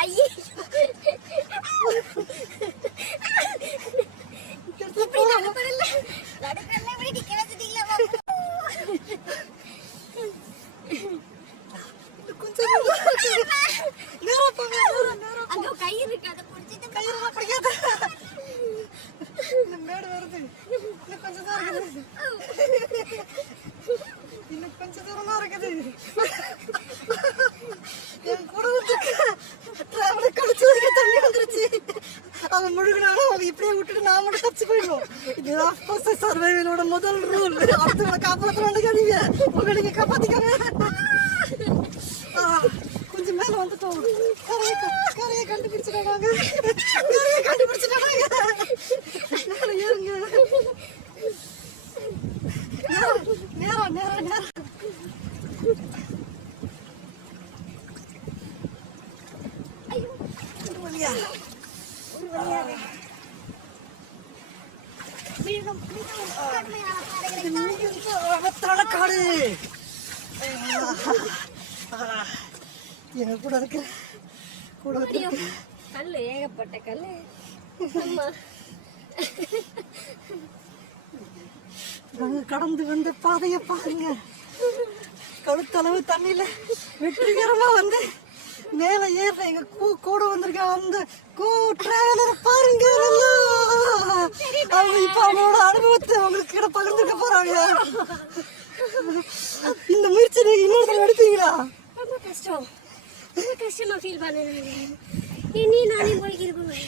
ஐயே. இன்னும் கொஞ்சம் தூரம் இருக்குது. அவன் முழுகினாலும் அவன் இப்படியே விட்டுட்டு நான் மட்டும் தச்சு போயிடுவோம். இதுதான் ஃபர்ஸ்ட் சர்வைவலோட முதல் ரூல் அடுத்தவங்களை காப்பாற்ற வேண்டிய உங்களை நீங்க காப்பாத்திக்கோங்க. கொஞ்சம் மேல வந்துட்டோம். கரையை கரையை கண்டுபிடிச்சிட்டாங்க கரையை கண்டுபிடிச்சிட்டாங்க மேல ஏறுங்க. நேரம் நேரம் நேரம் Yeah. வழியா ஒரு வழியாக மீண்டும் மீண்டும் கடுமையான பாதைகளை இது மிகுந்த ஆபத்தான காடு ஆ, எங்க கூட இருக்க கூட இருக்க கல்லு. ஏகப்பட்ட அம்மா. நாங்க கடந்து வந்த பாதைய பாருங்க. கழுத்தளவு தண்ணியில வெற்றிகரமா வந்து மேல ஏற எங்க கூ கூட வந்திருக்க அந்த கூ டிராவலர் பாருங்க அவங்க இப்ப அவங்களோட அனுபவத்தை உங்களுக்கு கிட்ட பகிர்ந்துக்க போறாங்க. இந்த முயற்சி நீங்க இன்னொரு எடுத்தீங்களா? ரொம்ப கஷ்டம். ரொம்ப கஷ்டமா ஃபீல் பண்ணேன் இனி நானே போய்க்கிருப்பேன்